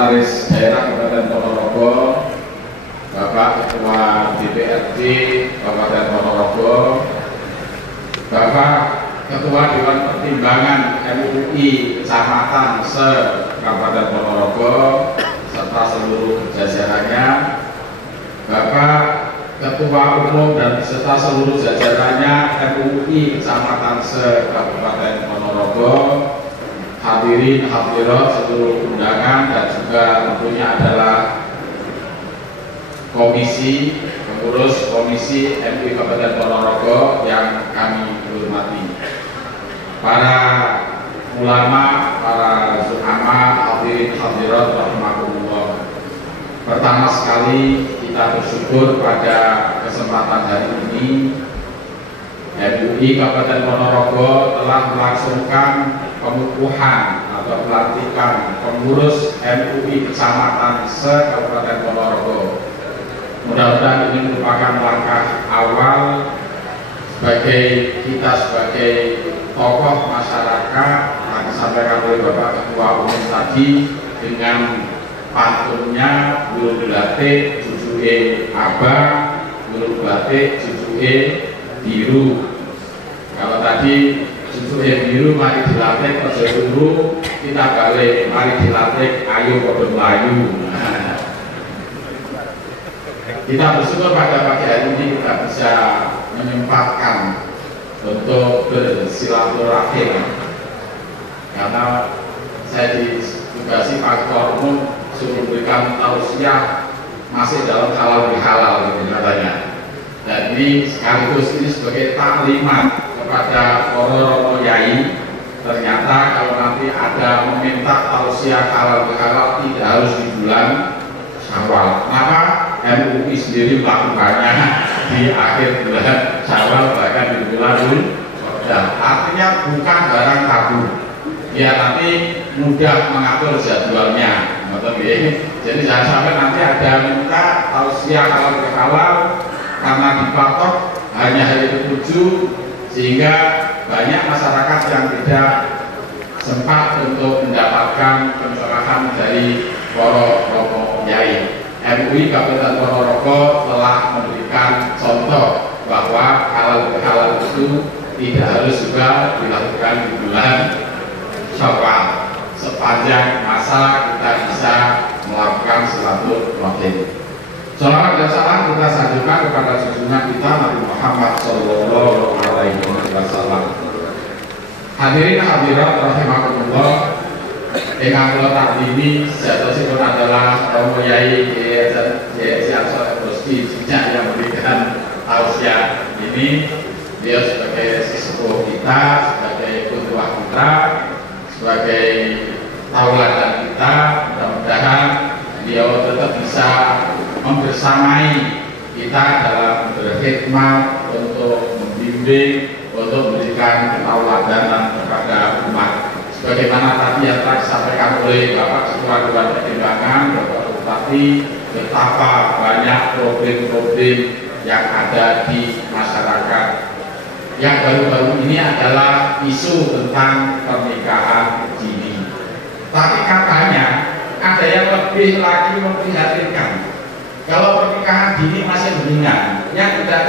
Sekretaris Daerah Kabupaten Ponorogo, Bapak Ketua DPRD Kabupaten Ponorogo, Bapak Ketua Dewan Pertimbangan MUI Kecamatan se-Kabupaten Ponorogo serta seluruh jajarannya, Bapak Ketua Umum dan beserta seluruh jajarannya MUI Kecamatan se-Kabupaten Ponorogo, hadirin hadirat seluruh undangan, dan juga tentunya adalah komisi pengurus komisi MUI Kabupaten Ponorogo yang kami hormati, para ulama, para zuhama, hadirin hadirat rahimakumullah. Pertama sekali kita bersyukur pada kesempatan hari ini MUI Kabupaten Ponorogo telah melangsungkan pengukuhan atau pelantikan pengurus MUI Kecamatan se-Kabupaten Ponorogo. Mudah-mudahan ini merupakan langkah awal sebagai kita sebagai tokoh masyarakat yang disampaikan oleh Bapak Ketua Umum tadi dengan pantunnya bulu batik jujuke abang, bulu batik jujuke biru. Kalau tadi jujuke biru mari dilatih ojo turu, kita balik mari dilatih ayo padha mlayu. Kita bersyukur pada pagi hari ini kita bisa menyempatkan untuk bersilaturahim, karena saya ditugasi Pak Ketua Umum suruh berikan tausiah masih dalam halal bihalal gitu katanya. Dan ini sekaligus ini sebagai taklimat kepada para yai. Ternyata kalau nanti ada meminta tausiah halal bihalal tidak harus di bulan Syawal. Maka MUI sendiri melakukannya di akhir bulan Syawal, bahkan di bulan Ramadan. Artinya bukan barang tabu. Ya nanti mudah mengatur jadwalnya. Jadi jangan sampai nanti ada minta tausiah halal bihalal karena dipatok hanya hari ke-7, sehingga banyak masyarakat yang tidak sempat untuk mendapatkan pencerahan dari para romo yai. MUI Kabupaten Ponorogo telah memberikan contoh bahwa halal bihalal itu tidak harus juga dilakukan di bulan Syawal. Sepanjang masa kita bisa melakukan silaturahim. Salawat dan salam kita sanjungkan kepada junjungan kita Nabi Muhammad Sallallahu Alaihi Wasallam. Hadirin hadirat rahimakumullah, dengan kula takdimi sejatosipun adalah Romo Yai Syarso Boski Jijak yang memberikan tausiah ini. Dia sebagai sesepuh kita, sebagai ketua kita, sebagai tauladan kita, mudah-mudahan beliau tetap bisa membersamai kita dalam berkhidmat untuk membimbing, untuk memberikan tauladanan kepada umat. Sebagaimana tadi yang telah disampaikan oleh Bapak Ketua Dewan Pertimbangan, Bapak Bupati, betapa banyak problem-problem yang ada di masyarakat. Yang baru-baru ini adalah isu tentang pernikahan dini. Tapi katanya ada yang lebih lagi memprihatinkan. Kalau pernikahan dini masih mendingan, yang tidak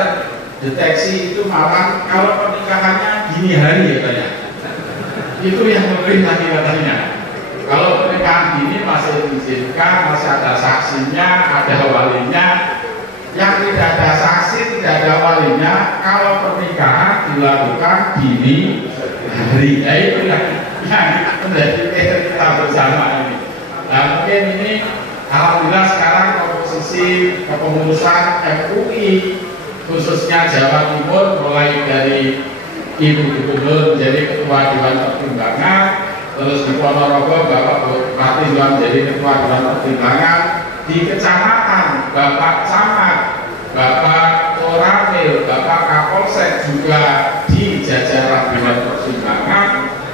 terdeteksi itu malah kalau pernikahannya dini hari katanya. Itu yang lebih lagi katanya. Kalau pernikahan dini masih diizinkan, masih ada saksinya, ada walinya. Yang tidak ada saksi, tidak ada walinya, kalau pernikahan dilakukan dini hari. Ya itu yang menjadi kita bersama ini. Nah mungkin ini alhamdulillah sekarang komposisi kepengurusan MUI khususnya Jawa Timur, mulai dari Ibu Gubernur menjadi Ketua Dewan Pertimbangan, terus di Ponorogo Bapak Bupati juga menjadi Ketua Dewan Pertimbangan, di Kecamatan Bapak Camat, Bapak Koramil, Bapak Kapolsek juga di jajaran Dewan Pertimbangan.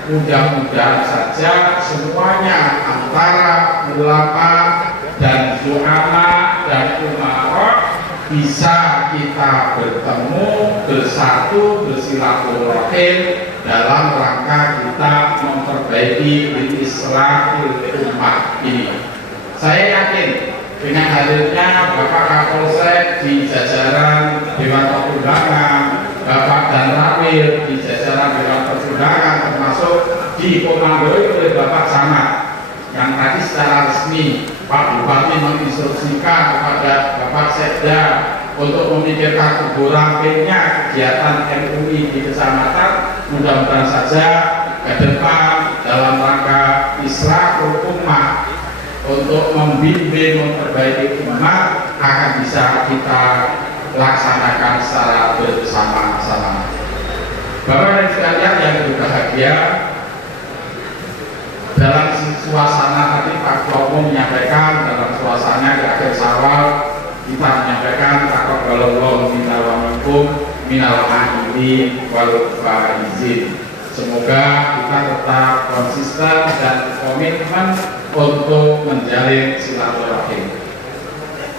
Mudah-mudahan saja semuanya antara ulama dan zuhama dan umarok bisa kita bertemu, bersatu, bersilaturahim dalam rangka kita memperbaiki Islahul ummah ini. Saya yakin dengan hadirnya Bapak Kapolsek di jajaran Dewan Perundangan, Bapak Danramil di jajaran Dewan Perundangan, termasuk dikomandoi oleh Bapak Camat yang tadi secara resmi Pak Bupati menginstruksikan kepada Bapak Sekda untuk memikirkan keberangkatnya kegiatan MUI di kecamatan. Mudah-mudahan saja ke depan dalam rangka Islahul Ummah untuk membimbing, memperbaiki umat akan bisa kita laksanakan secara bersama-sama. Bapak dan sekalian yang berbahagia, dalam suasana tadi Pak Ketua menyampaikan dalam suasana di akhir Syawal kita menyampaikan taqabbalallahu minna wa minkum minal aidin wal faizin. Semoga kita tetap konsisten dan komitmen untuk menjalin silaturahim.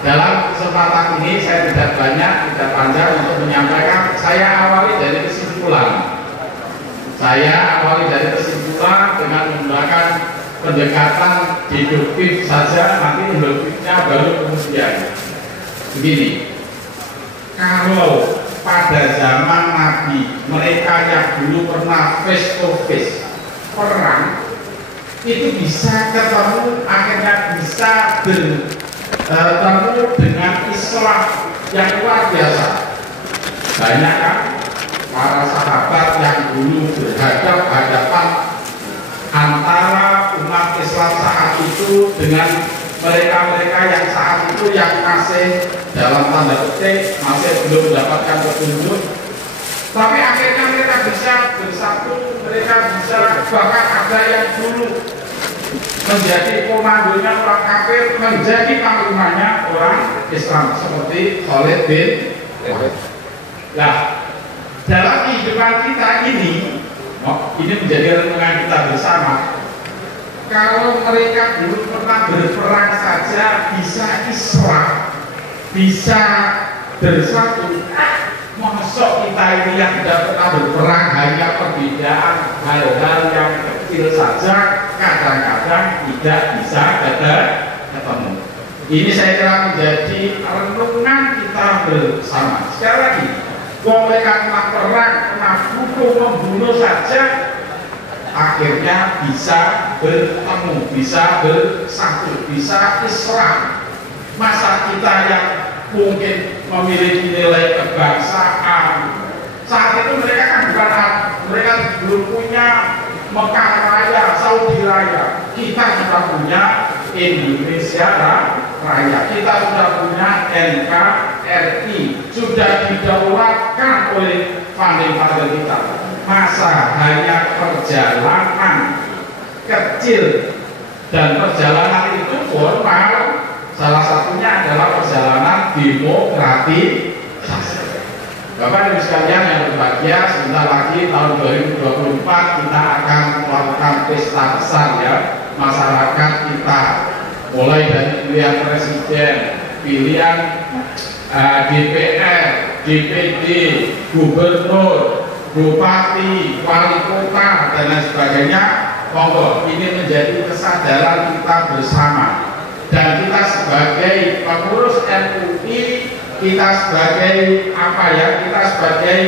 Dalam kesempatan ini saya tidak banyak, tidak panjang untuk menyampaikan. Saya awali dari kesimpulan. Dengan menggunakan pendekatan deduktif saja, nanti induktifnya baru kemudian. Begini, kalau pada zaman Nabi mereka yang dulu pernah face to face perang itu bisa ketemu, akhirnya bisa bertemu dengan Islam yang luar biasa. Banyak kan para sahabat yang dulu berhadapan antara umat Islam saat itu dengan mereka-mereka yang saat itu yang masih dalam tanda petik masih belum mendapatkan petunjuk, tapi akhirnya mereka bisa bersatu, mereka bisa, bahkan ada yang dulu menjadi komandonya orang kafir menjadi panglimanya orang Islam seperti Khalid bin Walid. Nah, dalam kehidupan kita ini menjadi renungan kita bersama. Kalau mereka dulu pernah berperang saja bisa Islam, bisa bersatu, masuk kita ini yang tidak pernah berperang hanya perbedaan hal-hal yang kecil saja kadang-kadang tidak bisa ketemu. Ini saya kira menjadi renungan kita bersama. Sekali lagi, mereka pernah perang, pernah membunuh saja, akhirnya bisa bertemu, bisa bersatu, bisa Islam. Masa kita yang mungkin memiliki nilai kebangsaan, saat itu mereka kan bukan, mereka belum punya Mekah Raya, Saudi Raya. Kita sudah punya Indonesia Raya, kita sudah punya NKRI, sudah didaulatkan oleh pandai-pandai kita. Masa hanya perjalanan kecil, dan perjalanan itu formal, salah satunya adalah perjalanan demokratisasi. Bapak dan sekalian yang berbahagia, sebentar lagi tahun 2024 kita akan melakukan pesta besar ya. Masyarakat kita mulai dari pilihan presiden, pilihan DPR, DPD, gubernur, bupati, wali kota dan lain sebagainya. Monggo, ini menjadi kesadaran kita bersama, dan kita sebagai pengurus MUI, kita sebagai kita sebagai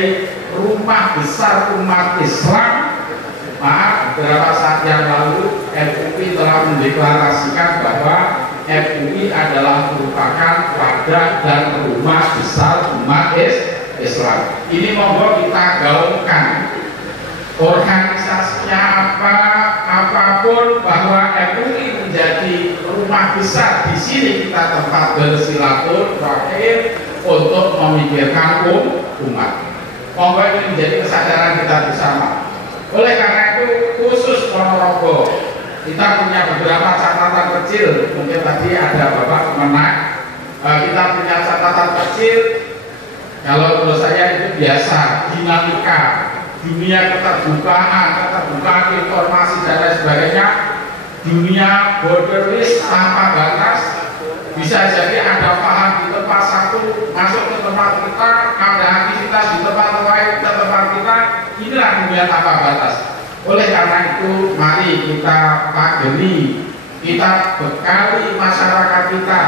rumah besar umat Islam. Beberapa saat yang lalu MUI telah mendeklarasikan bahwa MUI adalah merupakan wadah dan rumah besar umat Islam. Ini monggo kita gaungkan, organisasinya apapun, bahwa MUI menjadi rumah besar. Di sini kita tempat bersilaturahim untuk memikirkan umat. Monggo ini menjadi kesadaran kita bersama. Oleh karena itu, khusus Ponorogo, kita punya beberapa catatan kecil. Mungkin tadi ada Bapak Kemenak, kita punya catatan kecil. Kalau menurut saya itu biasa, dinamika dunia, keterbukaan informasi dan lain sebagainya, dunia borderless tanpa batas. Bisa jadi ada paham di tempat satu, masuk ke tempat kita, ada aktivitas di tempat lain ke tempat kita. Inilah dunia tanpa batas. Oleh karena itu, mari kita pagari kita bekali masyarakat kita.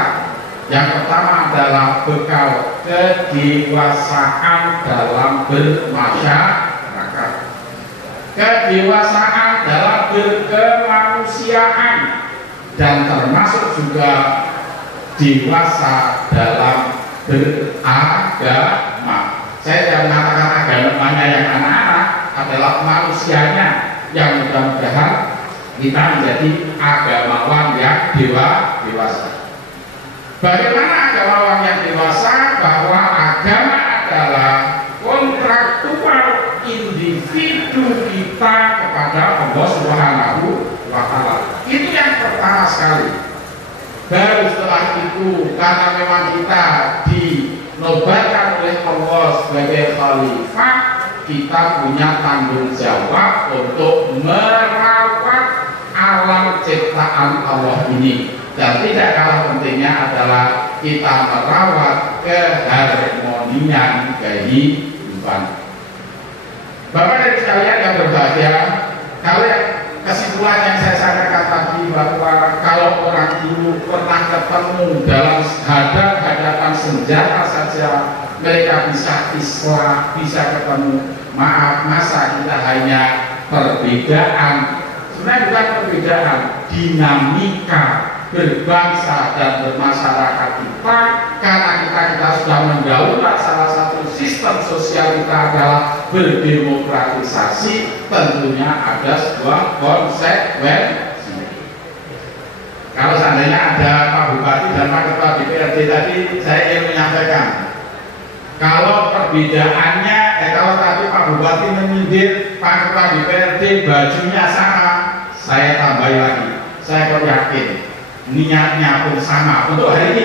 Yang pertama adalah bekal kedewasaan dalam bermasyarakat, kedewasaan dalam berkemanusiaan, dan termasuk juga dewasa dalam beragama. Saya tidak mengatakan agamanya yang anak-anak, adalah manusianya yang mudah-mudahan kita menjadi agamawan yang dewasa. Bagaimana agamawan yang dewasa? Bahwa agama adalah kontraktual individu kita kepada Allah Subhanahu wa Ta'ala. Itu yang pertama sekali. Baru setelah itu, karena memang kita dinobatkan oleh Allah sebagai khalifah, kita punya tanggung jawab untuk merawat alam ciptaan Allah ini. Dan tidak kalah pentingnya adalah kita merawat keharmonian kehidupan. Bapak dan sekalian yang berbahagia, kalau kesimpulan yang saya sampaikan tadi, bahwa kalau orang dulu pernah ketemu dalam hadapan senjata saja mereka bisa Islam, bisa ketemu. Maaf, masa kita hanya perbedaan? Sebenarnya bukan perbedaan, dinamika berbangsa dan bermasyarakat kita, karena kita sudah mendahului salah satu sistem sosial kita adalah berdemokratisasi, tentunya ada sebuah konsekuensi. Kalau seandainya ada Pak Bupati dan Pak Ketua DPRD tadi, saya ingin menyampaikan, kalau perbedaannya, kalau tadi Pak Bupati menyindir Pak Ketua DPRD bajunya sama, saya tambahin lagi, saya yakin niatnya pun sama untuk hari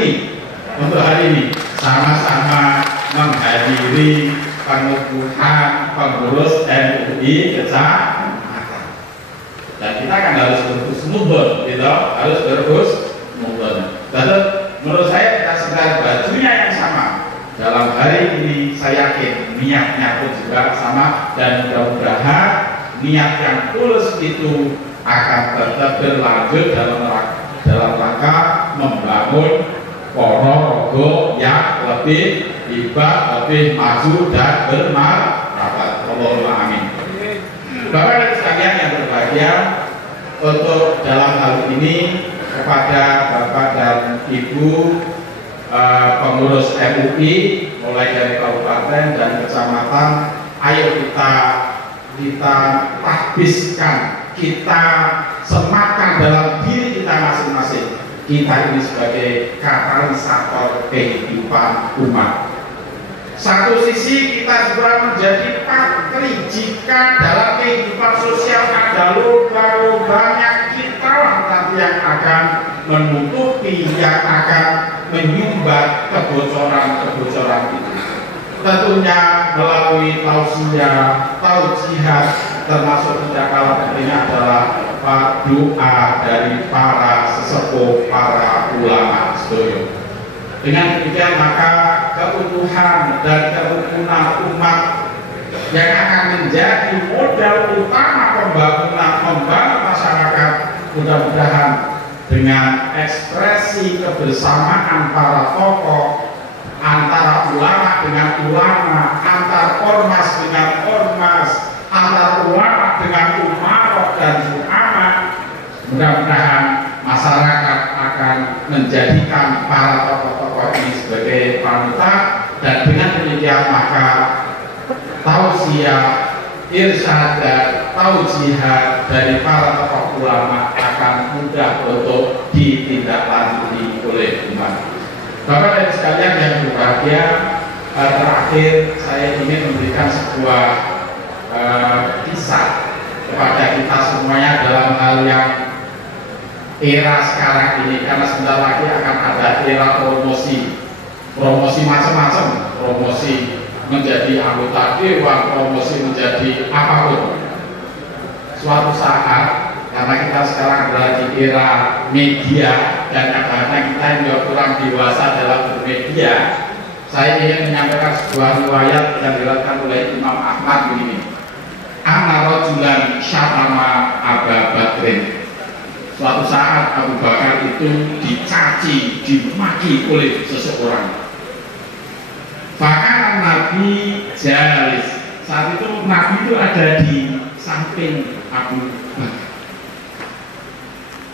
ini, sama-sama menghadiri pengukuhan pengurus MUI kecamatan. Dan kita kan harus terus mudun, gitu, harus terus mudun. Lalu menurut saya kita sedang bajunya yang sama. Dalam hari ini saya yakin niatnya pun juga sama, dan mudah-mudahan niat yang tulus itu akan tetap berlanjut dalam rangka membangun Ponorogo yang lebih hebat, lebih maju dan bermartabat. Allahumma amin. Bapak dan sekalian yang berbahagia, untuk dalam hal ini kepada Bapak dan Ibu pengurus MUI mulai dari kabupaten dan kecamatan, ayo kita tahbiskan, kita sematkan dalam diri kita masing-masing. Kita ini sebagai katalisator kehidupan umat. Satu sisi kita juga menjadi patri jika dalam kehidupan sosial ada lubang-lubangnya, kita nanti yang akan menutupi, yang akan menyumbat kebocoran-kebocoran itu. Tentunya melalui tausiah, taujihat, termasuk tidak kalah pentingnya adalah doa dari para sesepuh, para ulama sedoyo. Dengan demikian maka keutuhan dan kerukunan umat yang akan menjadi modal utama membangun masyarakat, mudah-mudahan dengan ekspresi kebersamaan para tokoh, antara ulama dengan ulama, antar ormas dengan ormas, antar ulama dengan umarok dan zu'ama, mudah-mudahan masyarakat akan menjadikan para tokoh-tokoh ini sebagai panutan, dan dengan demikian maka tausiah, irsyad dan taujihat dari para tokoh ulama akan mudah untuk ditindaklanjuti oleh umat. Bapak dan sekalian yang berbahagia, terakhir saya ingin memberikan sebuah kisah kepada kita semuanya dalam hal yang era sekarang ini, karena sebentar lagi akan ada era promosi macam-macam, promosi menjadi anggota dewan, promosi menjadi apapun. Suatu saat, karena kita sekarang adalah di era media dan kadang-kadang kita juga kurang dewasa dalam bermedia, saya ingin menyampaikan sebuah riwayat yang diriwayatkan oleh Imam Ahmad begini. Ana rajulan syatama Aba Bakrin suatu saat Abu Bakar itu dicaci, dimaki oleh seseorang. Bahkan Nabi jalis, saat itu Nabi itu ada di samping Abu Bakar.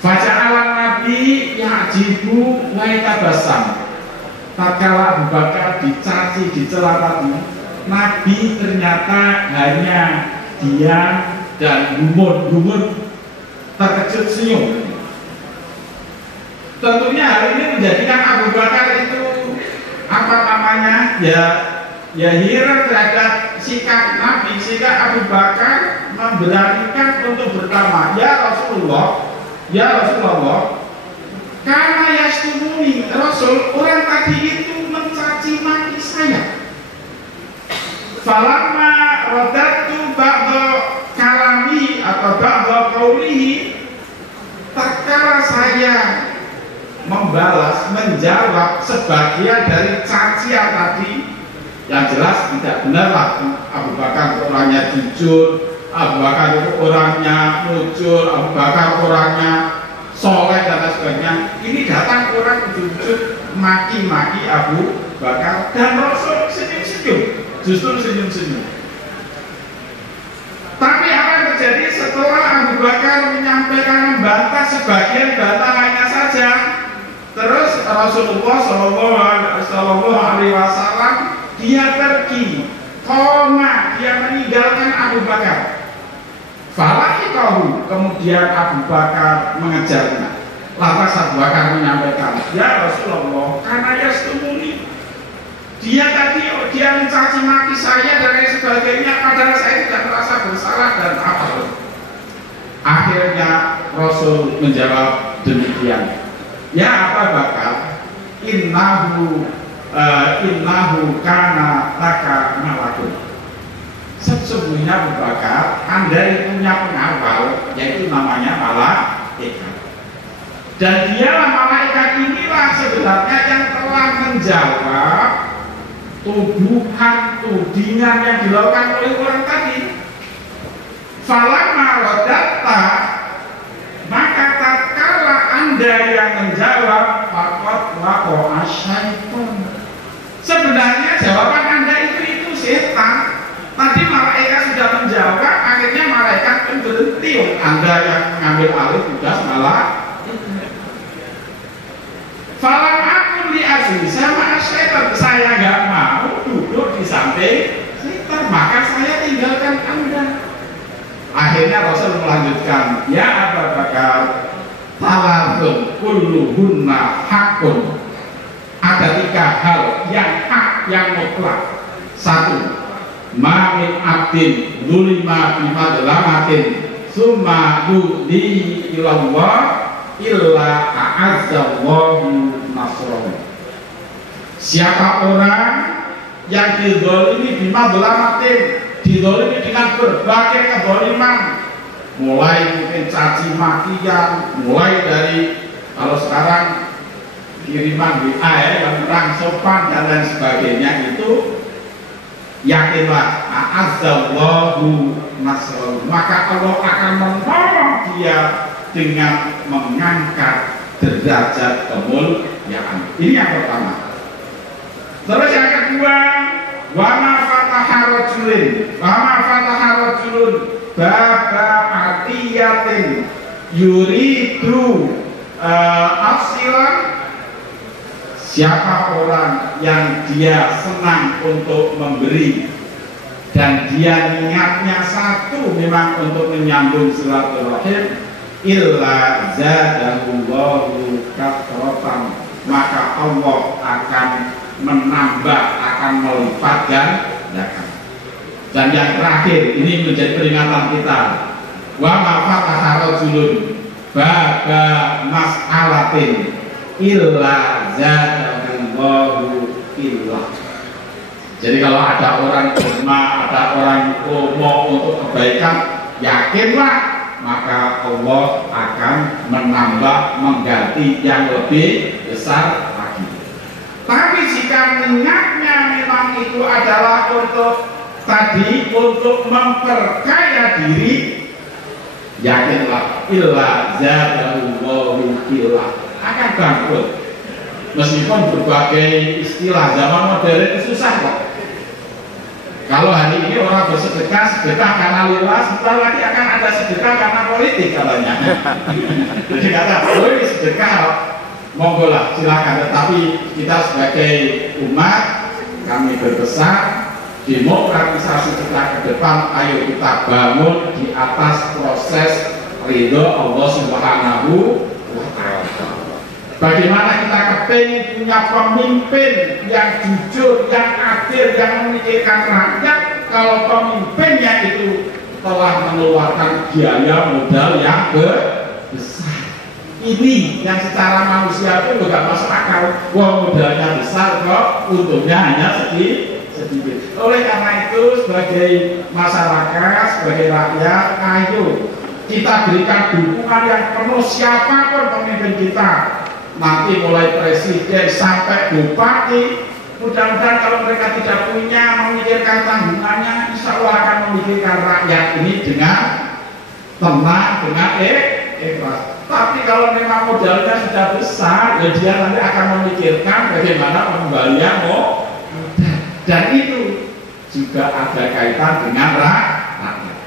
Faja'alan Nabi ya'jibu wa yatabasam. Tatkala Abu Bakar dicaci, dicela tadi, Nabi ternyata hanya diam dan gumun-gumun, terkejut senyum. Tentunya hal ini menjadikan Abu Bakar itu ya heran terhadap sikap Nabi, sehingga Abu Bakar memberanikan untuk bertanya, ya Rasulullah, karena yastumuni Rasul, orang tadi itu mencaci maki saya. Falamma radatu ba'da kalami atau ba'da qaulihi, tatkala saya menjawab sebagian dari cacian tadi, yang jelas tidak benar. Abu Bakar orangnya jujur, Abu Bakar itu orangnya mujur, Abu Bakar orangnya soleh dan sebagainya. Ini datang orang jujur maki-maki Abu Bakar, dan Rasul senyum-senyum, justru senyum-senyum. Tapi apa yang terjadi setelah Abu Bakar menyampaikan membantah sebagian bantahannya saja, terus Rasulullah Shallallahu Alaihi Wasallam dia pergi, dia meninggalkan Abu Bakar. Falaqitahu, kemudian Abu Bakar mengejarnya. Lantas Abu Bakar menyampaikan, ya Rasulullah, karena yastumuni, dia mencaci maki saya dan lain sebagainya, padahal saya tidak merasa bersalah dan apa. Akhirnya Rasul menjawab demikian, ya Abu Bakar, innahu kana laka malakun. Sesungguhnya Abu Bakar, Anda itu punya pengawal, yaitu namanya malaikat. Dan dialah malaikat inilah sebenarnya yang telah menjawab tudingan yang dilakukan oleh orang tadi. Falamma radatta, maka tatkala Anda yang menjawab, faqad waqa'a syaitan. Sebenarnya jawaban Anda itu setan. Tadi malaikat sudah menjawab, akhirnya malaikat pun berhenti. Anda yang mengambil alih tugas malah. Falam aku li'azmi sama syaitan, saya nggak mau duduk di samping setan, maka saya tinggalkan Anda. Akhirnya Rasul melanjutkan, ya Abu Bakar, talatun kulluhunna hakun. Ada 3 hal yang hak, yang mutlak. 1, ma min abdin zulima bimadlamatin summa yudi ilallah illa a'azzallahu nasrahu. Siapa orang yang dizalimi bimadlamatin, dizalimi dengan berbagai kezaliman, mulai mungkin caci makian, mulai dari kalau sekarang kiriman WA yang kurang sopan dan lain sebagainya, itu yakinlah a'azzallahu nasrahu, maka Allah akan menolong dia dengan mengangkat derajat kemuliaan. Ini yang pertama. Terus yang kedua, wa ma fataha rajulun baba atiyatin yuridu afsilan. Siapa orang yang dia senang untuk memberi dan dia niatnya satu memang untuk menyambung silaturahim, illa zadahullahu katsratan, maka Allah akan menambah, akan melipat gandakan. Dan yang terakhir, ini menjadi peringatan kita, wa ma fataha rajulun baba mas'alatin illa zadahullahu illah. Jadi kalau ada orang berma, ada orang mau untuk kebaikan, yakinlah maka Allah akan menambah, mengganti yang lebih besar lagi. Tapi jika niatnya memang itu adalah untuk memperkaya diri, yakinlah illa zadahu Allahu illa akan bangkrut. Meskipun berbagai istilah zaman modern itu susah kok. Kalau hari ini orang bersedekah karena lillah, sebentar lagi akan ada sedekah karena politik katanya. Jadi kata, oh ini sedekah, monggo lah silakan. Tetapi kita sebagai umat, kami berpesan demokratisasi kita ke depan, ayo kita bangun di atas proses ridho Allah Subhanahu wa Ta'ala. Bagaimana kita kepingin punya pemimpin yang jujur, yang adil, yang memikirkan rakyat, kalau pemimpinnya itu telah mengeluarkan biaya modal yang besar. Ini yang secara manusia pun juga masuk akal. Wah, modalnya besar kok, untungnya hanya sedikit. Oleh karena itu, sebagai masyarakat, sebagai rakyat, ayo kita berikan dukungan yang penuh siapapun pemimpin kita. Nanti mulai presiden sampai bupati, mudah-mudahan kalau mereka tidak punya memikirkan tanggungannya, insya Allah akan memikirkan rakyat ini dengan tenang, dengan ikhlas. Tapi kalau memang modalnya sudah besar, ya dia nanti akan memikirkan bagaimana pengembalian modal. Dan itu juga ada kaitan dengan rakyat.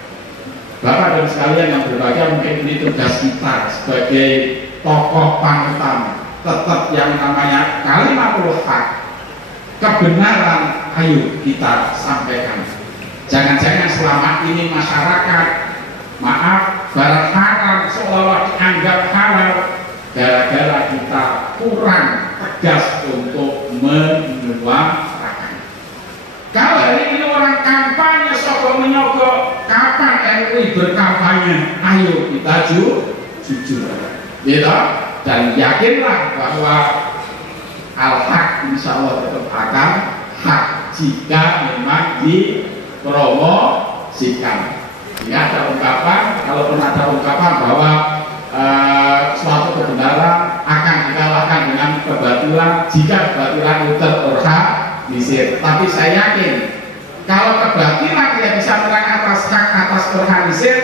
Bapak dan sekalian yang berbahagia, mungkin ini tugas kita sebagai tokoh panutan, tetap yang namanya kalimatul haq, kebenaran ayo kita sampaikan. Jangan-jangan selama ini masyarakat maaf barang haram seolah dianggap halal gara-gara kita kurang tegas untuk menyuarakan. Kalau hari ini orang kampanye sokong menyogok, kapan MUI berkampanye? Ayo kita jujur. Gitu? Dan yakinlah bahwa al-haq insya Allah tetap akan hak jika memang dipromosikan. Jika ada ungkapan, kalau pernah ada ungkapan bahwa suatu kebenaran akan dikalahkan dengan kebatilan jika kebatilan itu terorganisir. Tapi saya yakin kalau kebatilan tidak bisa menang atas hak atas organisir,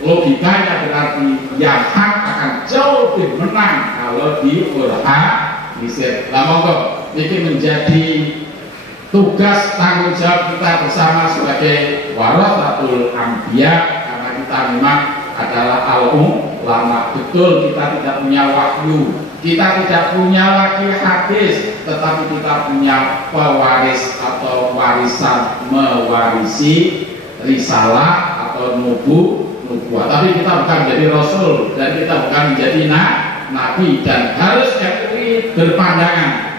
logikanya berarti yang hak akan jauh lebih menang kalau diorganisir. Lah monggo ini menjadi tugas tanggung jawab kita bersama sebagai warathatul anbiya, karena kita memang adalah ulama. Betul kita tidak punya wahyu, kita tidak punya lagi hadis, tetapi kita punya pewaris atau warisan, mewarisi risalah atau nubuwah. Tapi kita bukan menjadi rasul dan kita bukan menjadi nabi, dan harus MUI berpandangan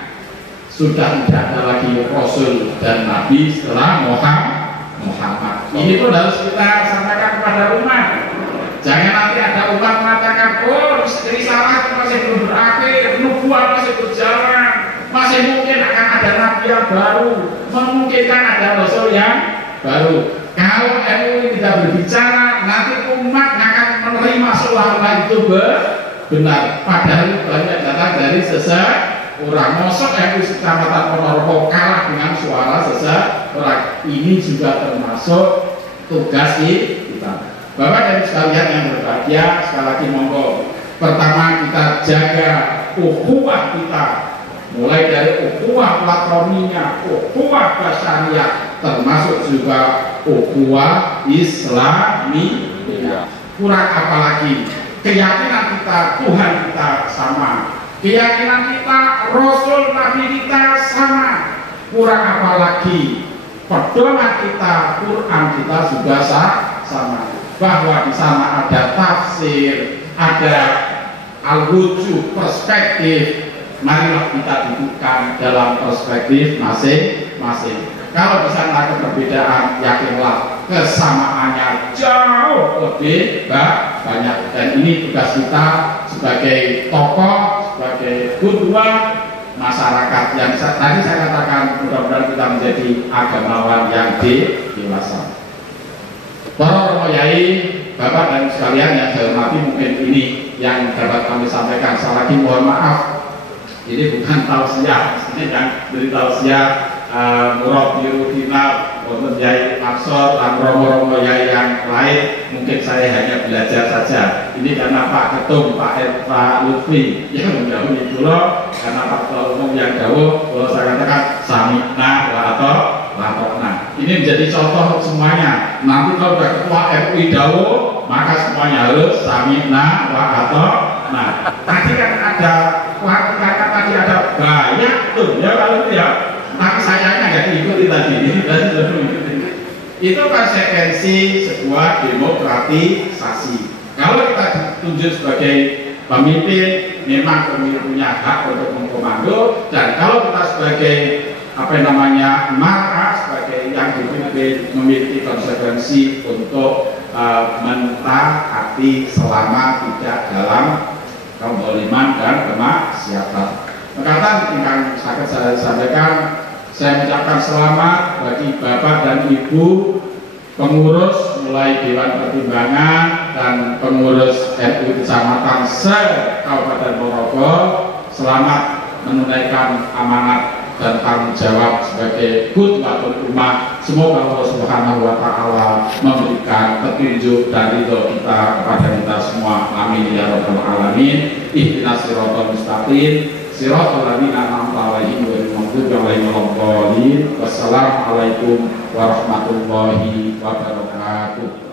sudah tidak ada lagi rasul dan nabi setelah Muhammad. Ini pun harus kita sampaikan kepada umat. Jangan nanti ada umat mengatakan, oh risalah masih belum berakhir, nubuwah masih berjalan, masih mungkin akan ada nabi yang baru, memungkinkan ada rasul yang baru. Kalau MUI tidak berbicara, nanti umat akan menerima seolah-olah itu benar. Padahal banyak datang dari seseorang. Mosok MUI Kecamatan Ponorogo kalah dengan suara seseorang. Ini juga termasuk tugas kita. Bapak dan sekalian yang berbahagia, sekali lagi monggo. Pertama kita jaga ukhuwah kita, mulai dari ukhuwah platoninya, ukhuwah basyariah, termasuk juga ukhuwah Islamiyah. Kurang apa lagi? Keyakinan kita Tuhan kita sama, keyakinan kita Rasul Nabi kita sama. Kurang apa lagi? Pedoman kita Quran kita juga sama. Bahwa di sana ada tafsir, ada al-wujud, perspektif. Marilah kita dudukkan dalam perspektif masing-masing. Kalau di sana ada perbedaan, yakinlah kesamaannya jauh lebih banyak. Dan ini tugas kita sebagai tokoh, sebagai qudwah masyarakat yang tadi saya katakan, mudah-mudahan kita menjadi agamawan yang dewasa. Para Romo Yai, Bapak dan sekalian yang saya hormati, mungkin ini yang dapat kami sampaikan. Sekali lagi mohon maaf, ini bukan tausiah, ini kan dari tausiah murabbiul final wonten Yai Maksor dan romo-romo Yai yang lain, mungkin saya hanya belajar saja. Ini karena Pak Ketum, Pak Lutfi yang mendahului kula, karena Pak Ketua Umum yang dahulu, kalau saya katakan sami'na wa ata'na. Ini menjadi contoh semuanya. Nanti kalau sudah Ketua MUI dahulu, maka semuanya harus sami'na wa ata'na. Tadi kan ada tadi ada banyak tuh ya kalau itu ya, tapi sayangnya nggak diikuti tadi. Itu konsekuensi sebuah demokratisasi. Kalau kita ditunjuk sebagai pemimpin, memang pemimpin punya hak untuk mengkomando, dan kalau kita sebagai marah, sebagai yang dipimpin memiliki konsekuensi untuk mentaati selama tidak dalam kezaliman dan kemaksiatan. Makanya yang saya sampaikan, saya mengucapkan selamat bagi Bapak dan Ibu pengurus mulai Dewan Pertimbangan dan pengurus RU Kecamatan se-Kabupaten Ponorogo. Selamat menunaikan amanat dan tanggung jawab sebagai qudwatul ummah. Semoga Allah Subhanahu wa taala memberikan petunjuk dan ridho kita kepada kita semua. Amin ya rabbal alamin. Ihdinas siratal mustaqim, siratal ladzina an'amta 'alaihim ghairil maghdubi 'alaihim waladdallin. Wassalamualaikum warahmatullahi wabarakatuh.